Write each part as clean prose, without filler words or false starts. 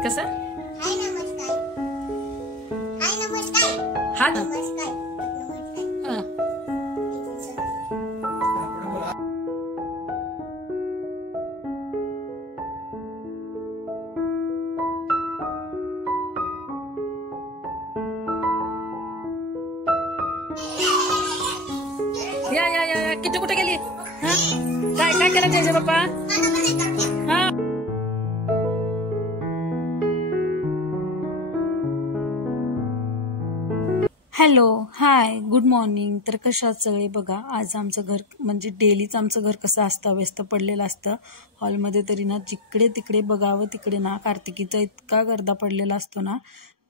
कसं? हाय नमस्कार. हाय नमस्कार. हा नमस्कार. हा. या या या या. किती कुठे गेली? हा? काय काय केलं जयजय बाप्पा? हा. हॅलो, हाय, गुड मॉर्निंग. तर कशात सगळे बघा, आज आमचं घर म्हणजे डेलीच आमचं घर कसं असतं, व्यस्त पडलेलं असतं. हॉलमध्ये तरी ना जिकडे तिकडे बघावं तिकडे ना कार्तिकीचा इतका गर्दा पडलेला असतो ना.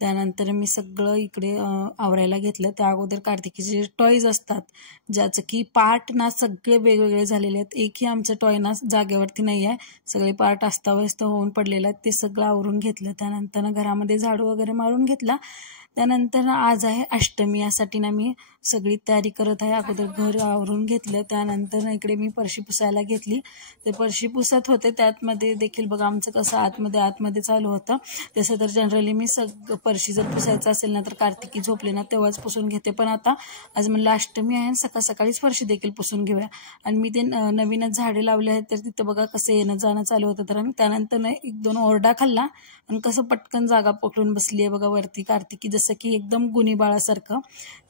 त्यानंतर मी सगळं इकडे आवरायला घेतलं. त्या अगोदर कार्तिकीचे टॉयज असतात ज्याचं की पार्ट ना सगळे वेगवेगळे झालेले आहेत. एकही आमचं टॉय ना जागेवरती नाही आहे. सगळे पार्ट अस्ताव्यस्त होऊन पडलेले आहेत. ते सगळं आवरून घेतलं. त्यानंतर ना घरामध्ये झाडू वगैरे मारून घेतला. त्यानंतर आज आहे अष्टमी, यासाठी ना मी सगळी तयारी करत आहे. अगोदर घर आवरून घेतलं. त्यानंतर इकडे मी फरशी पुसायला घेतली. ते फरशी पुसत होते त्यातमध्ये देखील बघा आमचं कसं आतमध्ये चालू होतं. तसं तर जनरली मी फरशी जर पुसायचं असेल ना तर कार्तिकी झोपले ना तेव्हाच पुसून घेते. पण आता आज म्हणलं अष्टमी आहे आणि सकाळीच फरशी देखील पुसून घेऊया. आणि मी ते नवीनच झाडे लावले आहेत तर तिथं बघा कसं येणं जाणं चालू होतं. तर आम्ही त्यानंतर ना 1-2 ओरडा खाल्ला आणि कसं पटकन जागा पकडून बसली आहे बघा वरती कार्तिकी, जसं की एकदम गुणी बाळासारखं.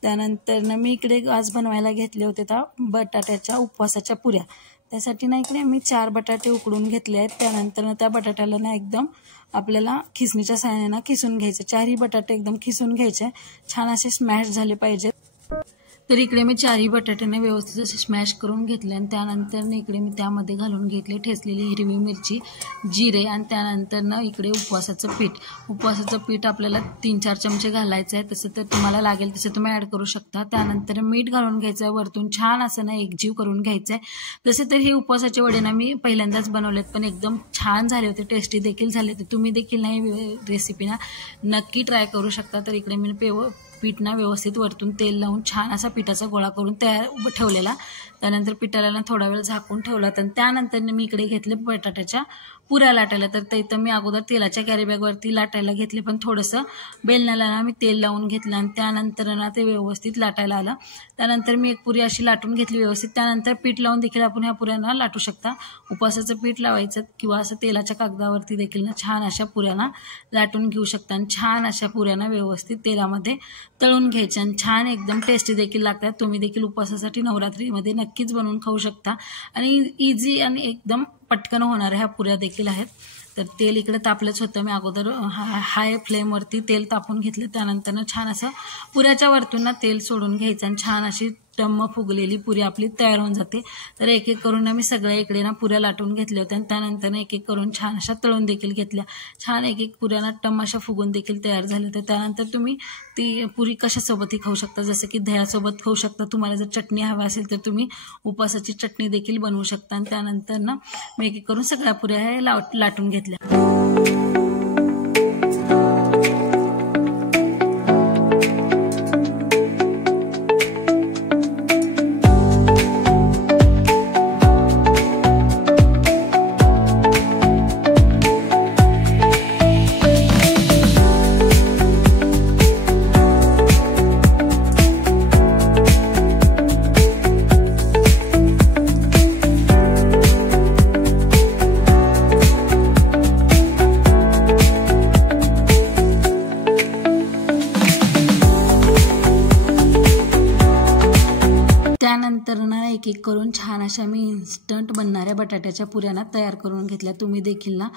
त्यानंतर ना मी इकडे आज बनवायला घेतले होते त्या बटाट्याच्या उपवासाच्या पुऱ्या. त्यासाठी ना इकडे मी 4 बटाटे उकडून घेतले आहेत. त्यानंतर ना त्या बटाट्याला ना एकदम आपल्याला खिसणीच्या साहाय्याने ना खिसून घ्यायचे. 4ही बटाटे एकदम खिसून घ्यायचे, छान असे स्मॅश झाले पाहिजेत. तर इकडे मी 4ही बटाट्याने व्यवस्थित असे स्मॅश करून घेतले आणि त्यानंतर इकडे मी त्यामध्ये घालून घेतले ठेचलेली हिरवी मिरची, जिरे आणि त्यानंतर ना इकडे उपवासाचं पीठ आपल्याला 3-4 चमचे घालायचं आहे. तसं तर तुम्हाला लागेल तसं तुम्ही ॲड करू शकता. त्यानंतर मीठ घालून घ्यायचं आहे. वरतून छान असं ना एकजीव करून घ्यायचं आहे. तसे तर हे उपवासाचे वडे ना मी पहिल्यांदाच बनवलेत पण एकदम छान झाले होते, टेस्टी देखील झाले होते. तुम्ही देखील नाही रेसिपी ना नक्की ट्राय करू शकता. तर इकडे मी पीठ ना व्यवस्थित वरतून तेल लावून छान असा पिठाचा गोळा करून तयार ठेवलेला. त्यानंतर पिठाला ना थोडा वेळ झाकून ठेवला. तर त्यानंतर मी इकडे घेतले बटाट्याच्या पुऱ्या लाटायला. तर इथं मी अगोदर तेलाच्या कॅरीबॅगवरती लाटायला घेतले पण थोडंसं बेलण्याला ना मी तेल लावून घेतलं आणि त्यानंतर ना ते व्यवस्थित लाटायला आलं. त्यानंतर मी एक पुरी अशी लाटून घेतली व्यवस्थित. त्यानंतर पीठ लावून देखील आपण ह्या पुऱ्यांना लाटू शकता. उपवासाचं पीठ लावायचं किंवा असं तेलाच्या कागदावरती देखील ना छान अशा पुऱ्यांना लाटून घेऊ शकता आणि छान अशा पुऱ्यांना व्यवस्थित तेलामध्ये तळून घ्यायच्या आणि छान एकदम टेस्टी देखील लागतात. तुम्ही देखील उपवासासाठी नवरात्रीमध्ये नक्कीच बनवून खाऊ शकता आणि इझी आणि एकदम पटकन होणाऱ्या ह्या पुऱ्या देखील आहेत. तर तेल इकडे तापलंच होतं. मी अगोदर हाय फ्लेमवरती तेल तापून घेतलं. त्यानंतर छान असं पुऱ्याच्या वरतून ना तेल सोडून घ्यायचं आणि छान अशी टम्म फुगलेली पुरी आपली तयार होऊन जाते. तर एक एक करून ना मी सगळ्या इकडे ना पुऱ्या लाटून घेतल्या होत्या आणि त्यानंतर एक एक करून छान अशा तळून देखील घेतल्या. छान एक एक पुऱ्या ना टम्म अशा फुगून देखील तयार झाल्या होत्या. त्यानंतर तुम्ही ती पुरी कशासोबतही खाऊ शकता, जसं की दह्यासोबत खाऊ शकता. तुम्हाला जर चटणी हवी असेल तर तुम्ही उपवासाची चटणी देखील बनवू शकता. आणि त्यानंतर ना मी एक एक करून सगळ्या पुऱ्या ह्या लाटून घेतल्या. त्यानंतर ना एक एक करून छान अशा मी इन्स्टंट बनणाऱ्या बटाट्याच्या पुऱ्यांना तयार करून घेतल्या. तुम्ही देखील ना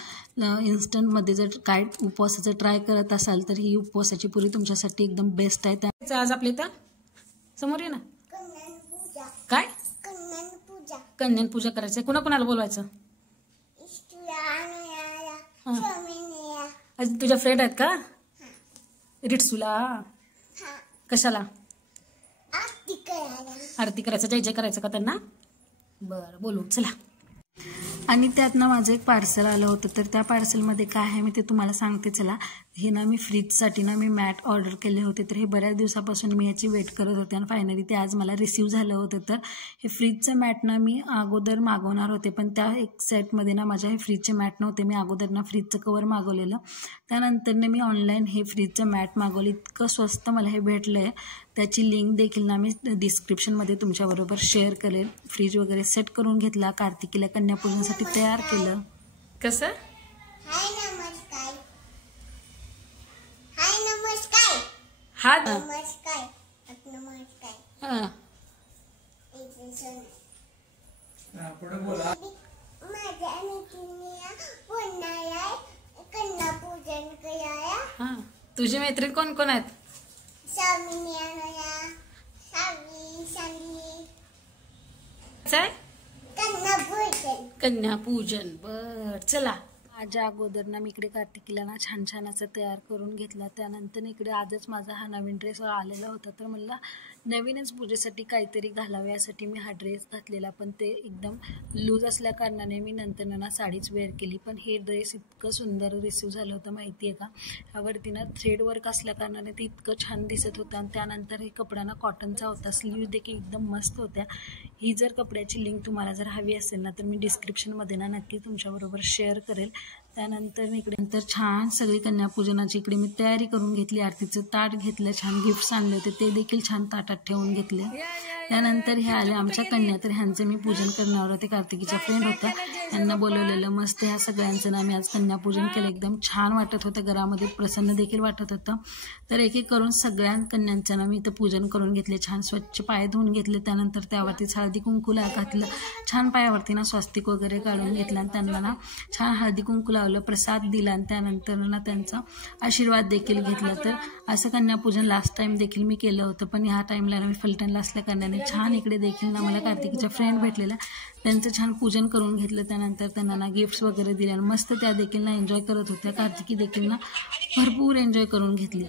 इन्स्टंटमध्ये जर काय उपवासाचं ट्राय करत असाल तर ही उपवासाची पुरी तुमच्यासाठी एकदम बेस्ट आहे. आज आपल्या इथं समोर ये ना काय कन्यान पूजा करायचं. कुणाला बोलवायचं? तुझ्या फ्रेंड आहेत का? रिट्सूला कशाला आरती करायचं, जय जय करायचं का त्यांना? बरं बोलू चला. आणि त्यात ना माझं एक पार्सल आलं होतं, तर त्या पार्सलमध्ये काय आहे मी ते तुम्हाला सांगते. चला, हे ना मी फ्रीजसाठी ना मी मॅट ऑर्डर केले होते. तर हे बऱ्याच दिवसापासून मी याची वेट करत होते आणि फायनली ते आज मला रिसीव झालं होतं. तर हे फ्रीजचं मॅट ना मी अगोदर मागवणार होते, पण त्या एक सेटमध्ये ना माझ्या हे फ्रीजचे मॅट नव्हते. मी अगोदर ना फ्रीजचं कवर मागवलेलं, त्यानंतर मी ऑनलाईन हे फ्रीजचं मॅट मागवलं. इतकं स्वस्त मला हे भेटलं आहे. त्याची लिंक देखील ना मी डिस्क्रिप्शनमध्ये तुमच्याबरोबर शेअर करेल. फ्रीज वगैरे सेट करून घेतला, कार्तिकीला कन्यापूजनासाठी तयार केलं. कसं हाय नमस्कार. हाय नमस्कार. हा नमस्कार. नमस्कार. हां माझ्या मैत्रिणीला पुन्हा कन्या पूजन कराया. हां तुझी मैत्रीण कोण कोण आहेत? सावी संगी कन्यापूजन. बर चला, माझ्या अगोदर ना मी इकडे कार्तिकीला ना छान छान असं तयार करून घेतला. त्यानंतर इकडे आजच माझा हा नवीन ड्रेस आलेला होता, तर मला नवीनच पूजेसाठी काहीतरी घालावे यासाठी मी हा ड्रेस घातलेला, पण ते एकदम लूज असल्या कारणाने मी नंतर ना साडीच वेअर केली. पण हे ड्रेस इतकं सुंदर रिसीव झालं होतं माहिती आहे का. ह्यावरती ना थ्रेड वर्क असल्या कारणाने ते इतकं छान दिसत होतं. आणि त्यानंतर हे कपडा ना कॉटनचा होता, स्लीव देखील एकदम मस्त होत्या. ही जर कपड्याची लिंक तुम्हाला जर हवी असेल ना तर मी डिस्क्रिप्शनमध्ये ना नक्की तुमच्याबरोबर शेअर करेल. त्यानंतर इकडे नंतर छान सगळी कन्यापूजनाची इकडे मी तयारी करून घेतली. आरतीचं ताट घेतलं, छान गिफ्ट्स आणले होते ते देखील छान ताटात ठेवून घेतले. त्यानंतर हे आले आमच्या कन्या, तर ह्यांचं मी पूजन करणार होते. कार्तिकीचा फ्रेंड होता, त्यांना बोलवलेलं. मस्त ह्या सगळ्यांचं ना मी आज कन्यापूजन केलं. एकदम छान वाटत होतं, घरामध्ये प्रसन्न देखील वाटत होतं. तर एक एक करून सगळ्या कन्यांचं ना मी इथं पूजन करून घेतले. छान स्वच्छ पाय धुवून घेतले. त्यानंतर त्यावरती हळदी कुंकूला घातलं, छान पायावरती ना स्वस्तिक वगैरे काढून घेतलं आणि त्यांना ना छान हळदी कुंकू लावलं, प्रसाद दिला आणि त्यानंतर ना त्यांचा आशीर्वाद देखील घेतला. तर असं कन्यापूजन लास्ट टाइम देखील मी केलं होतं, पण ह्या टाइमला मी फलटणला असल्या कारणाने छान इकडे देखील ना मला कार्तिकीच्या फ्रेंड भेटलेल्या, त्यांचं छान पूजन करून घेतलं. त्यानंतर त्यांना ना गिफ्ट्स वगैरे दिले आणि मस्त त्या देखील ना एन्जॉय करत होत्या. कार्तिकी देखील ना भरपूर एन्जॉय करून घेतली.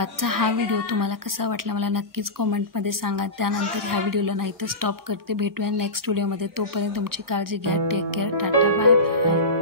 आजचा हा व्हिडिओ तुम्हाला कसा वाटला मला नक्कीच कमेंटमध्ये सांगा. त्यानंतर ह्या व्हिडिओला नाही तर स्टॉप करते. भेटूया नेक्स्ट व्हिडिओमध्ये. तोपर्यंत तुमची काळजी घ्या. Take care. Tata bye bye.